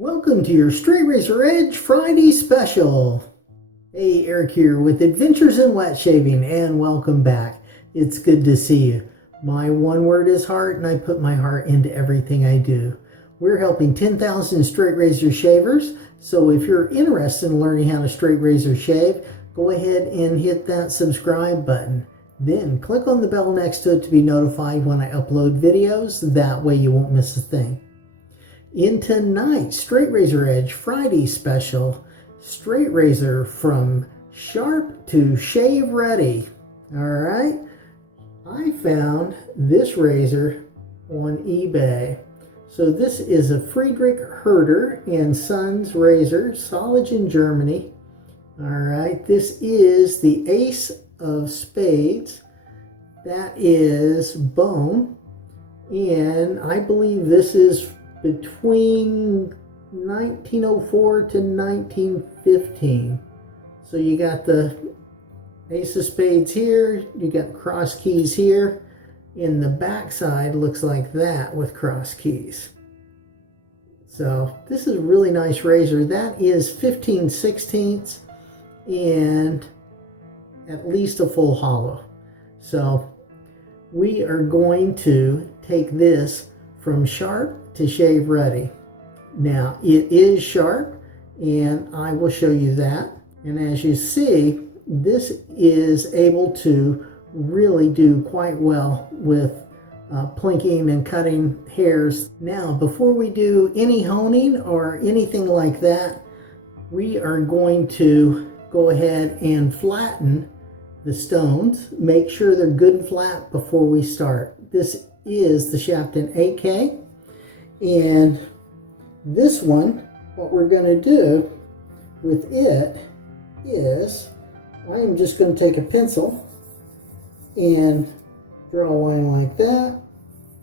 Welcome to your Straight Razor Edge Friday special. Hey, Eric here with Adventures in Wet Shaving, and welcome back. It's good to see you. My one word is heart, and I put my heart into everything I do. We're helping 10,000 straight razor shavers, so if you're interested in learning how to straight razor shave, go ahead and hit that subscribe button. Then click on the bell next to it to be notified when I upload videos. That way you won't miss a thing. In tonight's Straight Razor Edge Friday special, straight razor from sharp to shave ready. Alright, I found this razor on eBay. So this is a Friedr and Sons razor, Solid in Germany. Alright, this is the Ace of Spades. That is bone. And I believe this is between 1904 to 1915. So you got the Ace of Spades here, you got cross keys here, and the back side looks like that with cross keys. So this is a really nice razor. That is 15/16 and at least a full hollow. So we are going to take this from sharp to shave ready. Now it is sharp, and I will show you that. And as you see, this is able to really do quite well with plinking and cutting hairs. Now, before we do any honing or anything like that, we are going to go ahead and flatten the stones. Make sure they're good and flat before we start. This is the Shapton 8K. And this one, what we're going to do with it is, I am just going to take a pencil and draw a line like that.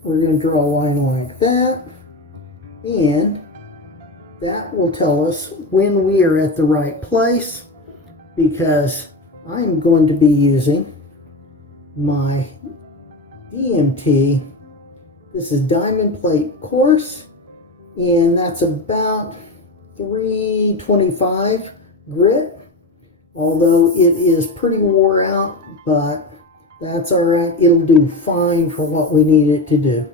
We're going to draw a line like that. And that will tell us when we are at the right place, because I'm going to be using my DMT. This is diamond plate coarse, and that's about 325 grit, although it is pretty wore out, but that's all right. It'll do fine for what we need it to do.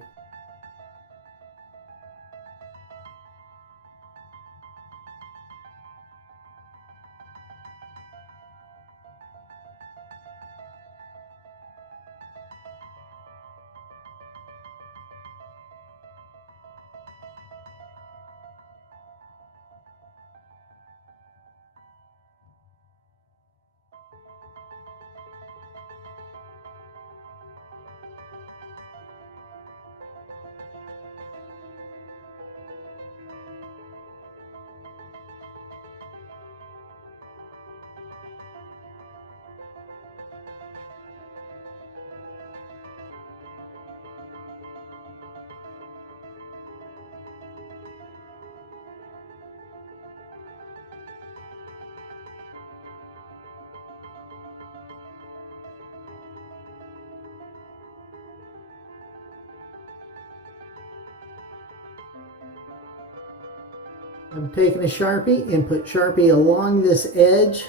I'm taking a Sharpie and put Sharpie along this edge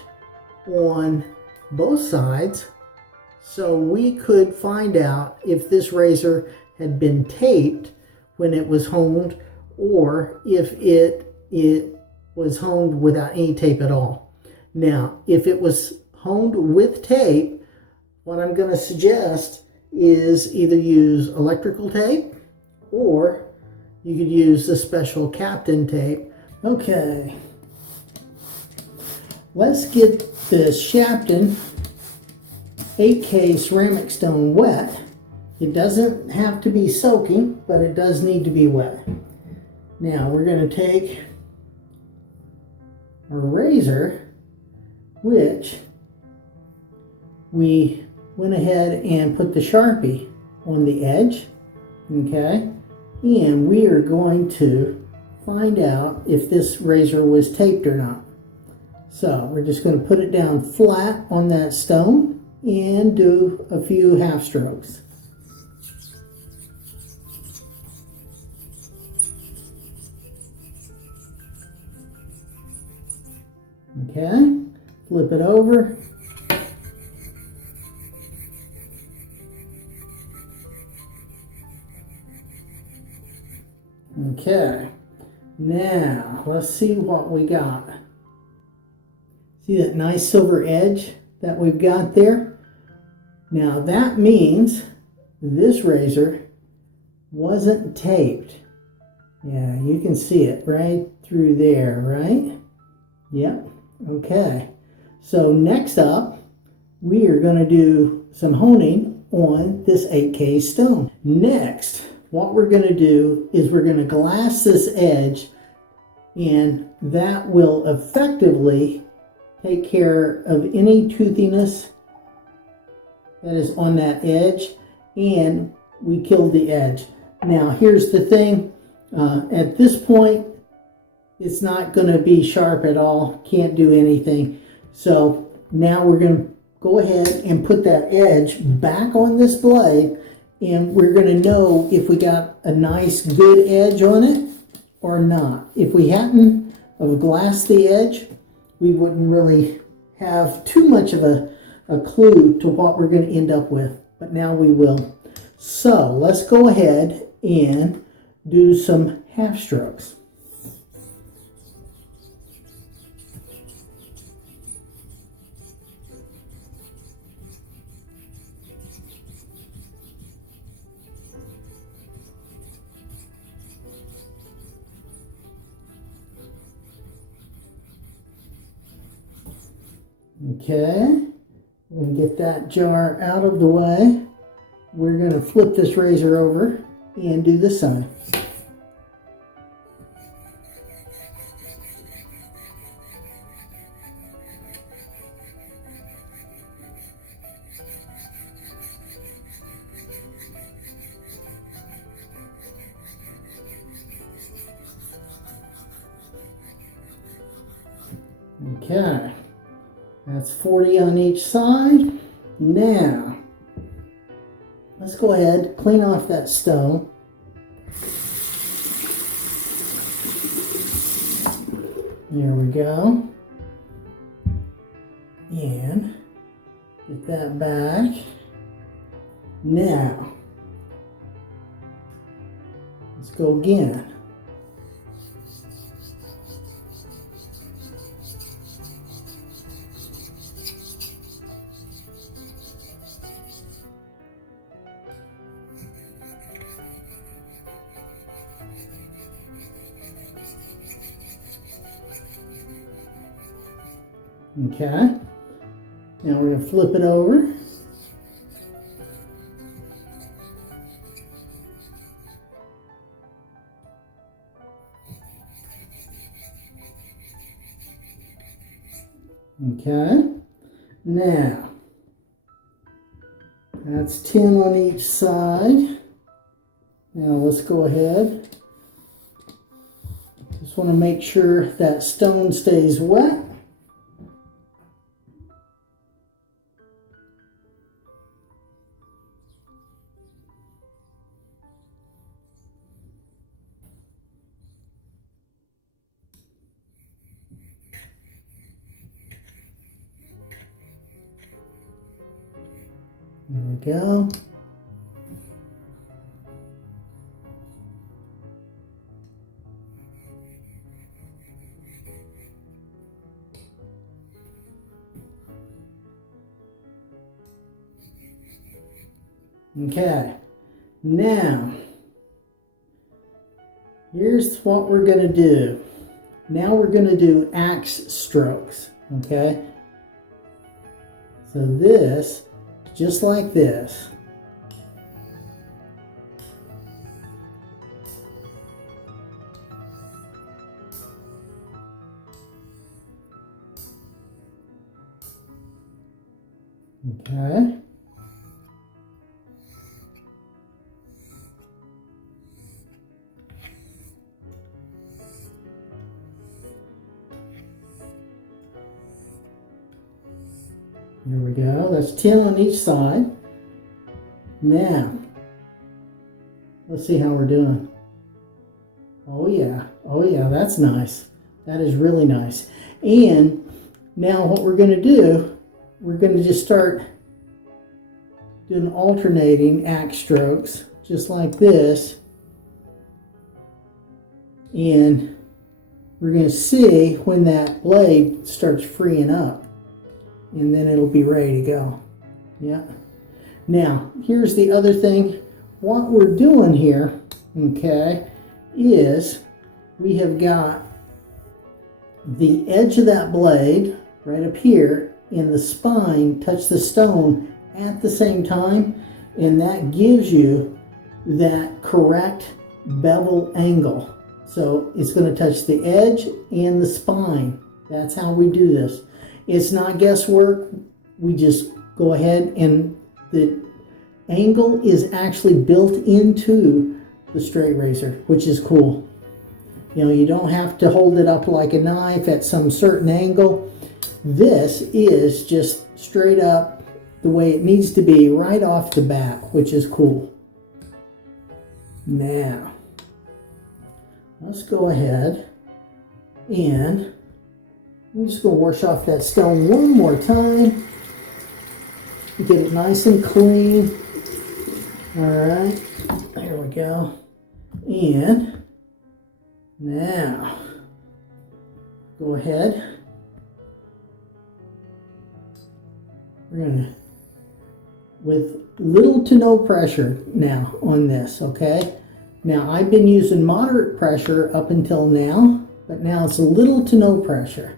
on both sides, so we could find out if this razor had been taped when it was honed, or if it was honed without any tape at all. Now, if it was honed with tape, what I'm going to suggest is either use electrical tape, or you could use the special Captain tape. Okay, let's get the Shapton 8K ceramic stone wet. It doesn't have to be soaking, but it does need to be wet. Now we're going to take our razor, which we went ahead and put the Sharpie on the edge, okay? And we are going to find out if this razor was taped or not. So we're just going to put it down flat on that stone and do a few half strokes. Okay, flip it over. Okay, now let's see what we got. See that nice silver edge that we've got there? Now that means this razor wasn't taped. Yeah, you can see it right through there, right? Yep, okay. So next up, we are going to do some honing on this 8K stone. Next, what we're going to do is we're going to glass this edge, and that will effectively take care of any toothiness that is on that edge, and we killed the edge. Now here's the thing, at this point it's not going to be sharp at all, can't do anything. So now we're going to go ahead and put that edge back on this blade, and we're going to know if we got a nice good edge on it or not. If we hadn't have glassed the edge, we wouldn't really have too much of a clue to what we're going to end up with, but now we will. So let's go ahead and do some half strokes. Okay, we're going to get that jar out of the way. We're going to flip this razor over and do this side. Okay. That's 40 on each side. Now, let's go ahead, clean off that stone. There we go. And get that back. Now, let's go again. Okay, now we're going to flip it over. Okay, now that's 10 on each side. Now let's go ahead. Just want to make sure that stone stays wet. There we go. Okay, now here's what we're going to do. Now we're going to do axe strokes, okay? So this, just like this. Okay. There we go. That's 10 on each side. Now, let's see how we're doing. Oh yeah, that's nice. That is really nice. And Now what we're going to do, we're going to just start doing alternating axe strokes, just like this. And we're going to see when that blade starts freeing up. And then it'll be ready to go. Yeah. Now, here's the other thing. What we're doing here, okay, is we have got the edge of that blade right up here and the spine touch the stone at the same time, and that gives you that correct bevel angle. So it's going to touch the edge and the spine. That's how we do this. It's not guesswork. We just go ahead, and the angle is actually built into the straight razor, which is cool. You know, you don't have to hold it up like a knife at some certain angle. This is just straight up the way it needs to be right off the bat, which is cool. Now, let's go ahead and I'm just going to wash off that stone one more time. Get it nice and clean. Alright, there we go. And now, go ahead. We're going to, with little to no pressure now on this, okay? Now, I've been using moderate pressure up until now, but now it's a little to no pressure.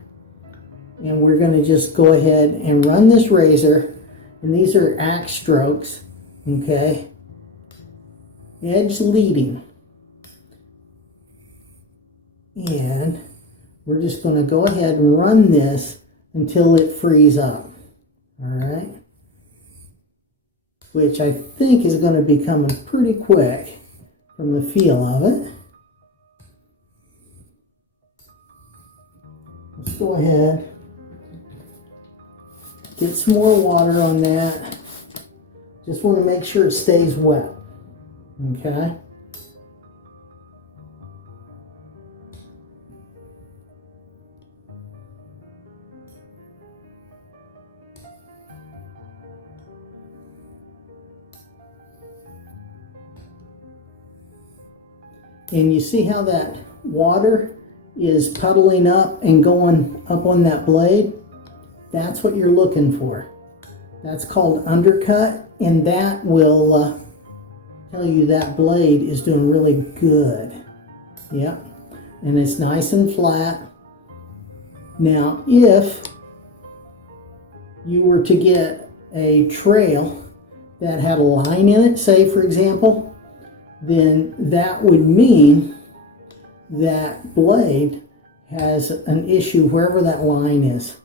And we're going to just go ahead and run this razor, and these are axe strokes, okay? Edge leading. And we're just going to go ahead and run this until it frees up. All right? Which I think is going to be coming pretty quick from the feel of it. Let's go ahead. Get some more water on that. Just want to make sure it stays wet. Okay? And you see how that water is puddling up and going up on that blade? That's what you're looking for. That's called undercut, and that will tell you that blade is doing really good. Yep. And it's nice and flat. Now, if you were to get a trail that had a line in it, say for example, then that would mean that blade has an issue wherever that line is.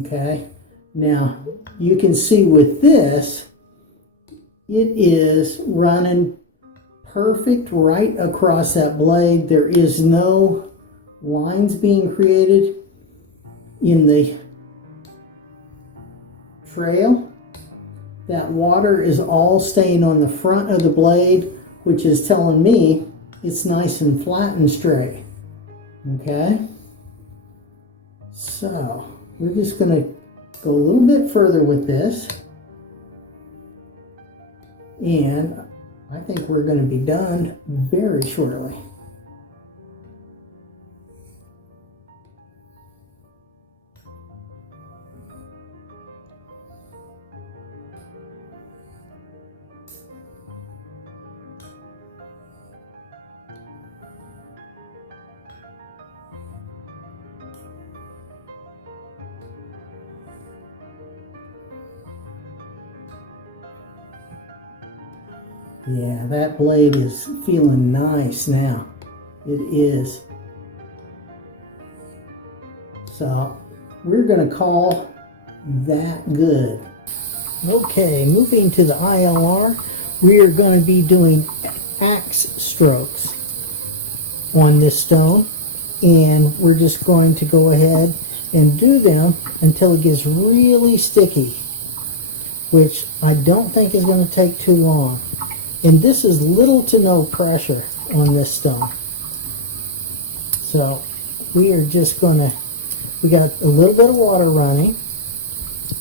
Okay, now you can see with this, it is running perfect right across that blade. There is no lines being created in the trail. That water is all staying on the front of the blade, which is telling me it's nice and flat and straight. Okay, so we're just going to go a little bit further with this, and I think we're going to be done very shortly. Yeah, that blade is feeling nice now. It is. So we're going to call that good. Okay, moving to the ILR, we are going to be doing axe strokes on this stone, and we're just going to go ahead and do them until it gets really sticky, which I don't think is going to take too long. And this is little to no pressure on this stone. So we are just going to We got a little bit of water running,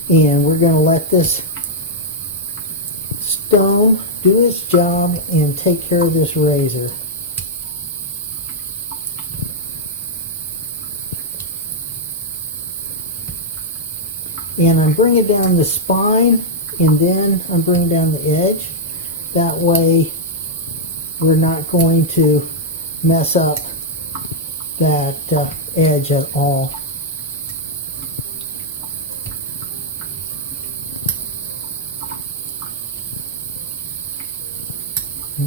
and we're going to let this stone do its job and take care of this razor. And I'm bringing down the spine, and then I'm bringing down the edge. That way we're not going to mess up that edge at all.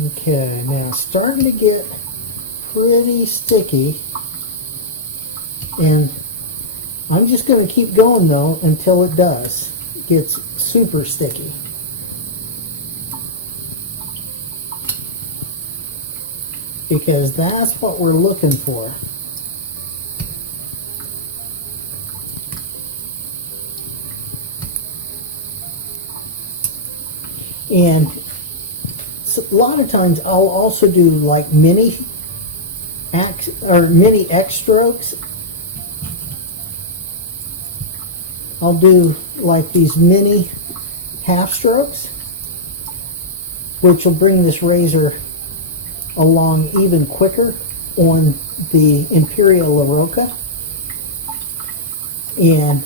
Okay, now it's starting to get pretty sticky, and I'm just going to keep going though until it does. It gets super sticky. Because that's what we're looking for. And so a lot of times I'll also do like mini X strokes. I'll do like these mini half strokes, which will bring this razor along even quicker on the Imperial LaRocca, and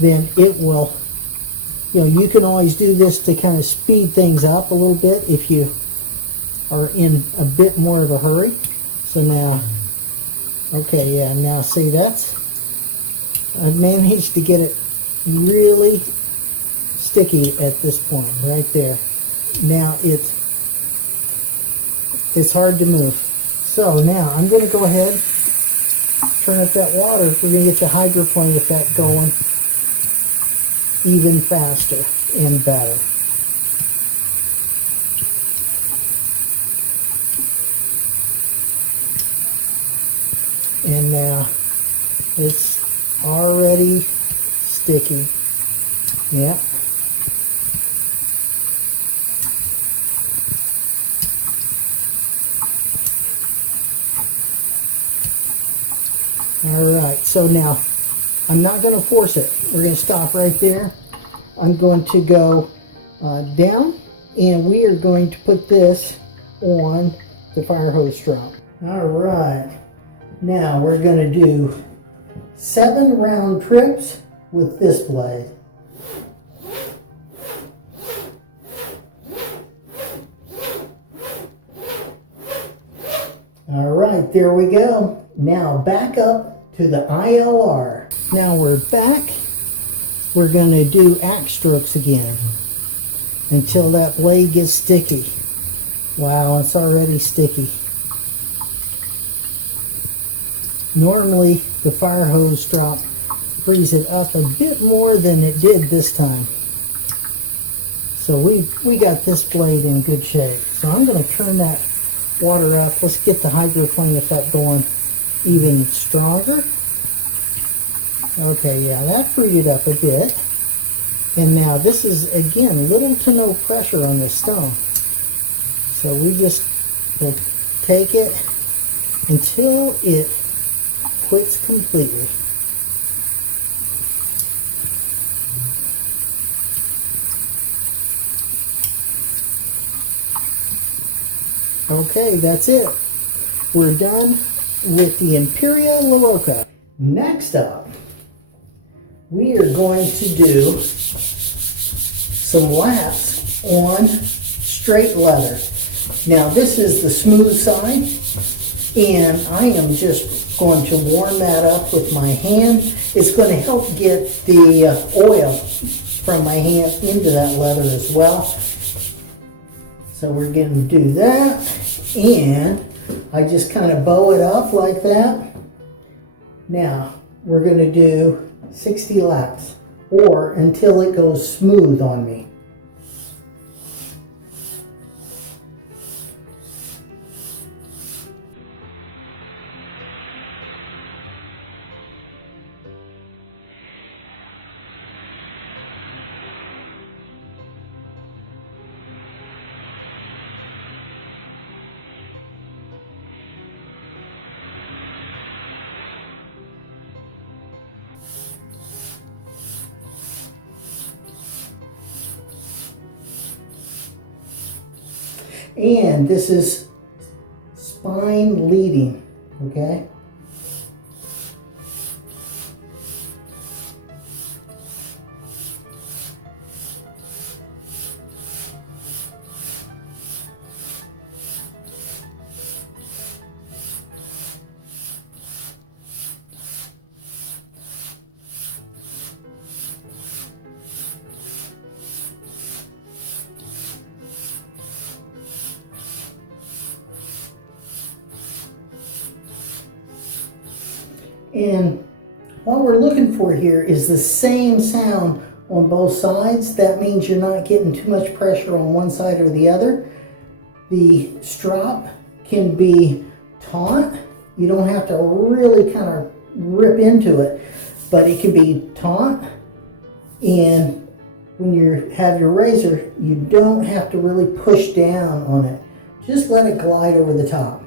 then it will, you can always do this to kind of speed things up a little bit if you are in a bit more of a hurry. So now, okay, yeah, now see, I've managed to get it really sticky at this point right there. Now it's hard to move. So now I'm going to go ahead, turn up that water. We're going to get the hydroplane effect going even faster and better. And now it's already sticky. Yeah. Alright, so now I'm not going to force it. We're going to stop right there. I'm going to go down, and we are going to put this on the fire hose strap. Alright, now we're going to do 7 round trips with this blade. Alright, there we go. Now back up to the ILR. Now we're back. We're going to do axe strokes again until that blade gets sticky. Wow, it's already sticky. Normally the fire hose strap frees it up a bit more than it did this time. So we got this blade in good shape. So I'm going to turn that water up. Let's get the hydroplane effect going even stronger. Okay, yeah, that freed it up a bit. And now this is, again, little to no pressure on this stone. So we just will take it until it quits completely. Okay, that's it. We're done with the Imperial LaRocca. Next up, we are going to do some laps on straight leather. Now this is the smooth side, and I am just going to warm that up with my hand. It's going to help get the oil from my hand into that leather as well. So we're going to do that, and I just kind of bow it up like that. Now we're going to do 60 laps, or until it goes smooth on me. And this is spine leading, okay? And what we're looking for here is the same sound on both sides. That means you're not getting too much pressure on one side or the other. The strop can be taut. You don't have to really kind of rip into it, but it can be taut. And when you have your razor, you don't have to really push down on it. Just let it glide over the top.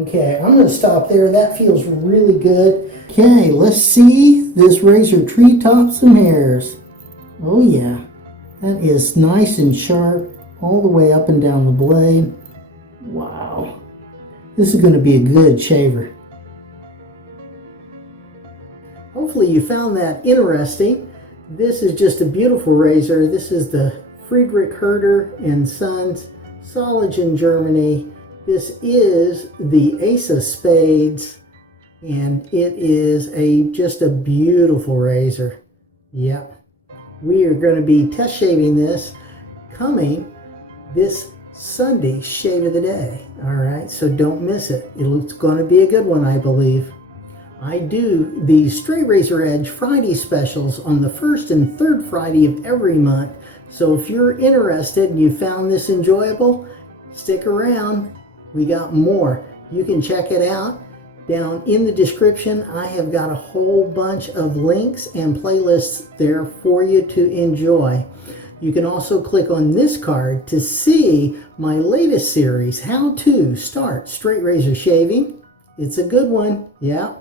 Okay, I'm going to stop there. That feels really good. Okay, let's see this razor treetops and hairs. Oh yeah, that is nice and sharp all the way up and down the blade. Wow, this is going to be a good shaver. Hopefully you found that interesting. This is just a beautiful razor. This is the Friedr and Sons, Solage in Germany. This is the Ace of Spades, and it is just a beautiful razor. Yep. We are going to be test shaving this coming this Sunday, Shave of the Day. All right, so don't miss it. It's going to be a good one, I believe. I do the Straight Razor Edge Friday specials on the first and third Friday of every month. So if you're interested and you found this enjoyable, stick around. We got more. You can check it out. Down in the description, I have got a whole bunch of links and playlists there for you to enjoy. You can also click on this card to see my latest series, How to Start Straight Razor Shaving. It's a good one, yeah.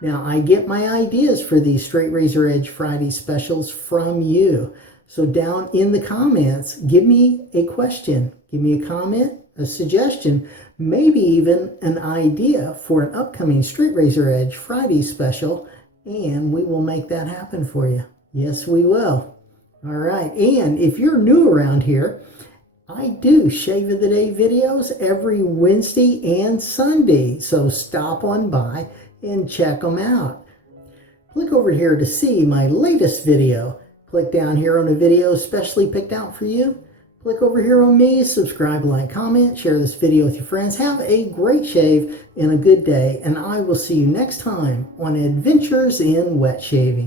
Now, I get my ideas for these Straight Razor Edge Friday specials from you. So down in the comments, give me a question, give me a comment, a suggestion, maybe even an idea for an upcoming Straight Razor Edge Friday special, and we will make that happen for you. Yes, we will. All right, and if you're new around here, I do Shave of the Day videos every Wednesday and Sunday, so stop on by and check them out. Click over here to see my latest video. Click down here on a video specially picked out for you. Click over here on me, subscribe, like, comment, share this video with your friends. Have a great shave and a good day, and I will see you next time on Adventures in Wet Shaving.